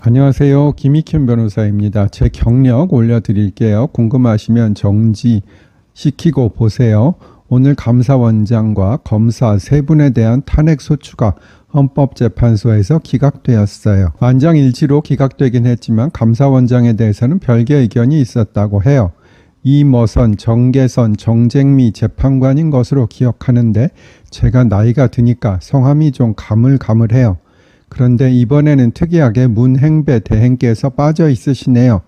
안녕하세요. 김익현 변호사입니다. 제 경력 올려드릴게요. 궁금하시면 정지시키고 보세요. 오늘 감사원장과 검사 세 분에 대한 탄핵 소추가 헌법재판소에서 기각되었어요. 만장일치로 기각되긴 했지만 감사원장에 대해서는 별개 의견이 있었다고 해요. 이머선, 정계선, 정쟁미 재판관인 것으로 기억하는데 제가 나이가 드니까 성함이 좀 가물가물해요. 그런데 이번에는 특이하게 문행배 대행께서 빠져 있으시네요.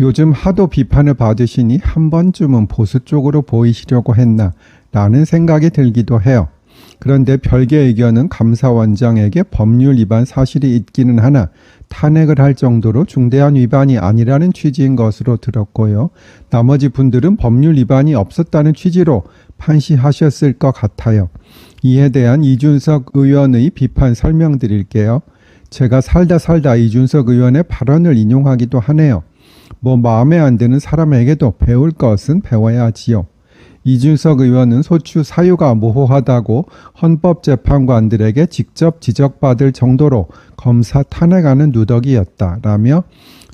요즘 하도 비판을 받으시니 한 번쯤은 보수 쪽으로 보이시려고 했나 라는 생각이 들기도 해요. 그런데 별개 의견은 감사원장에게 법률 위반 사실이 있기는 하나 탄핵을 할 정도로 중대한 위반이 아니라는 취지인 것으로 들었고요. 나머지 분들은 법률 위반이 없었다는 취지로 판시하셨을 것 같아요. 이에 대한 이준석 의원의 비판 설명드릴게요. 제가 살다 이준석 의원의 발언을 인용하기도 하네요. 마음에 안 드는 사람에게도 배울 것은 배워야 하지요. 이준석 의원은 소추 사유가 모호하다고 헌법재판관들에게 직접 지적받을 정도로 검사 탄핵하는 누더기였다라며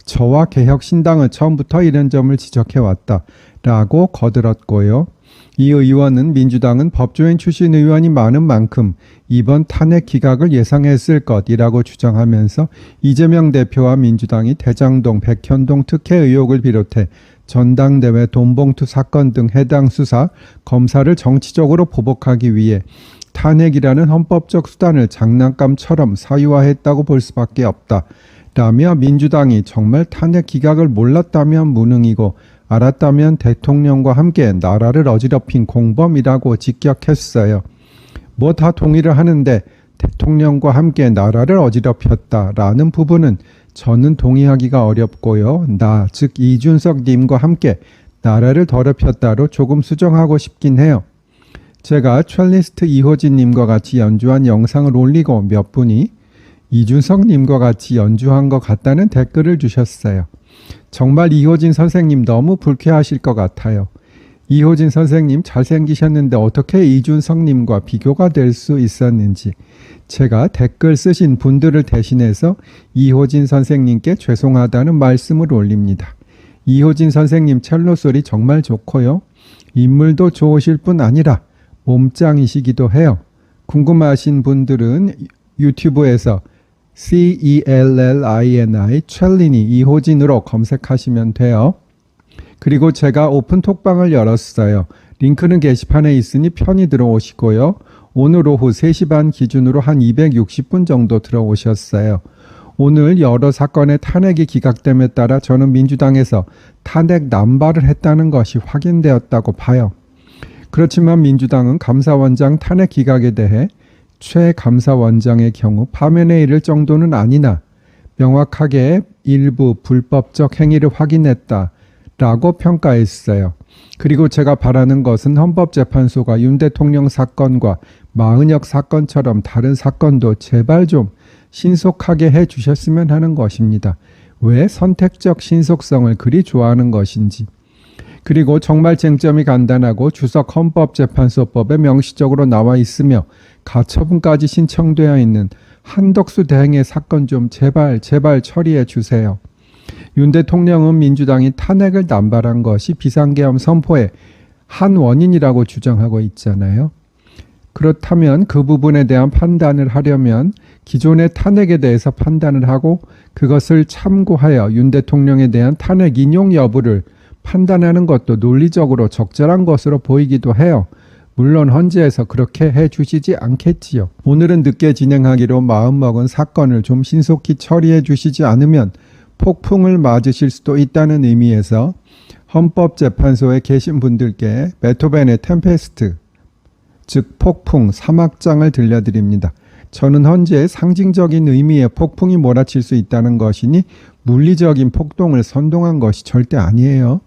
저와 개혁신당은 처음부터 이런 점을 지적해왔다라고 거들었고요. 이 의원은 민주당은 법조인 출신 의원이 많은 만큼 이번 탄핵 기각을 예상했을 것이라고 주장하면서 이재명 대표와 민주당이 대장동, 백현동 특혜 의혹을 비롯해 전당대회 돈봉투 사건 등 해당 수사, 검사를 정치적으로 보복하기 위해 탄핵이라는 헌법적 수단을 장난감처럼 사유화했다고 볼 수밖에 없다. 라며 민주당이 정말 탄핵 기각을 몰랐다면 무능이고 알았다면 대통령과 함께 나라를 어지럽힌 공범이라고 직격했어요. 다 동의를 하는데 대통령과 함께 나라를 어지럽혔다라는 부분은 저는 동의하기가 어렵고요. 즉 이준석 님과 함께 나라를 더럽혔다로 조금 수정하고 싶긴 해요. 제가 첼리스트 이호진 님과 같이 연주한 영상을 올리고 몇 분이 이준석 님과 같이 연주한 것 같다는 댓글을 주셨어요. 정말 이호진 선생님 너무 불쾌하실 것 같아요. 이호진 선생님 잘생기셨는데 어떻게 이준석님과 비교가 될 수 있었는지 제가 댓글 쓰신 분들을 대신해서 이호진 선생님께 죄송하다는 말씀을 올립니다. 이호진 선생님 첼로 소리 정말 좋고요. 인물도 좋으실 뿐 아니라 몸짱이시기도 해요. 궁금하신 분들은 유튜브에서 CELLINI 첼리니 이호진으로 검색하시면 돼요. 그리고 제가 오픈 톡방을 열었어요. 링크는 게시판에 있으니 편히 들어오시고요. 오늘 오후 3시 반 기준으로 한 260분 정도 들어오셨어요. 오늘 여러 사건의 탄핵이 기각됨에 따라 저는 민주당에서 탄핵 남발을 했다는 것이 확인되었다고 봐요. 그렇지만 민주당은 감사원장 탄핵 기각에 대해 최 감사원장의 경우 파면에 이를 정도는 아니나 명확하게 일부 불법적 행위를 확인했다. 라고 평가했어요. 그리고 제가 바라는 것은 헌법재판소가 윤 대통령 사건과 마은혁 사건처럼 다른 사건도 제발 좀 신속하게 해주셨으면 하는 것입니다. 왜 선택적 신속성을 그리 좋아하는 것인지. 그리고 정말 쟁점이 간단하고 주석 헌법재판소법에 명시적으로 나와 있으며 가처분까지 신청되어 있는 한덕수 대행의 사건 좀 제발 처리해 주세요. 윤 대통령은 민주당이 탄핵을 남발한 것이 비상계엄 선포의 한 원인이라고 주장하고 있잖아요. 그렇다면 그 부분에 대한 판단을 하려면 기존의 탄핵에 대해서 판단을 하고 그것을 참고하여 윤 대통령에 대한 탄핵 인용 여부를 판단하는 것도 논리적으로 적절한 것으로 보이기도 해요. 물론 헌재에서 그렇게 해주시지 않겠지요. 오늘은 늦게 진행하기로 마음먹은 사건을 좀 신속히 처리해 주시지 않으면 폭풍을 맞으실 수도 있다는 의미에서 헌법재판소에 계신 분들께 베토벤의 템페스트, 즉 폭풍, 사막장을 들려드립니다. 저는 현재 상징적인 의미의 폭풍이 몰아칠 수 있다는 것이니 물리적인 폭동을 선동한 것이 절대 아니에요.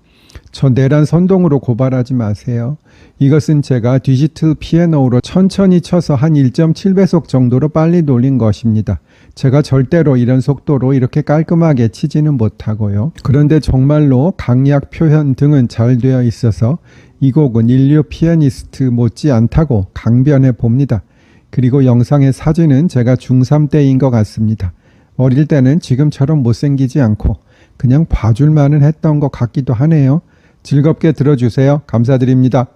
저 내란 선동으로 고발하지 마세요. 이것은 제가 디지털 피아노로 천천히 쳐서 한 1.7배속 정도로 빨리 돌린 것입니다. 제가 절대로 이런 속도로 이렇게 깔끔하게 치지는 못하고요. 그런데 정말로 강약 표현 등은 잘 되어 있어서 이 곡은 인류 피아니스트 못지 않다고 강변해 봅니다. 그리고 영상의 사진은 제가 중3 때인 것 같습니다. 어릴 때는 지금처럼 못생기지 않고 그냥 봐줄만은 했던 것 같기도 하네요. 즐겁게 들어주세요. 감사드립니다.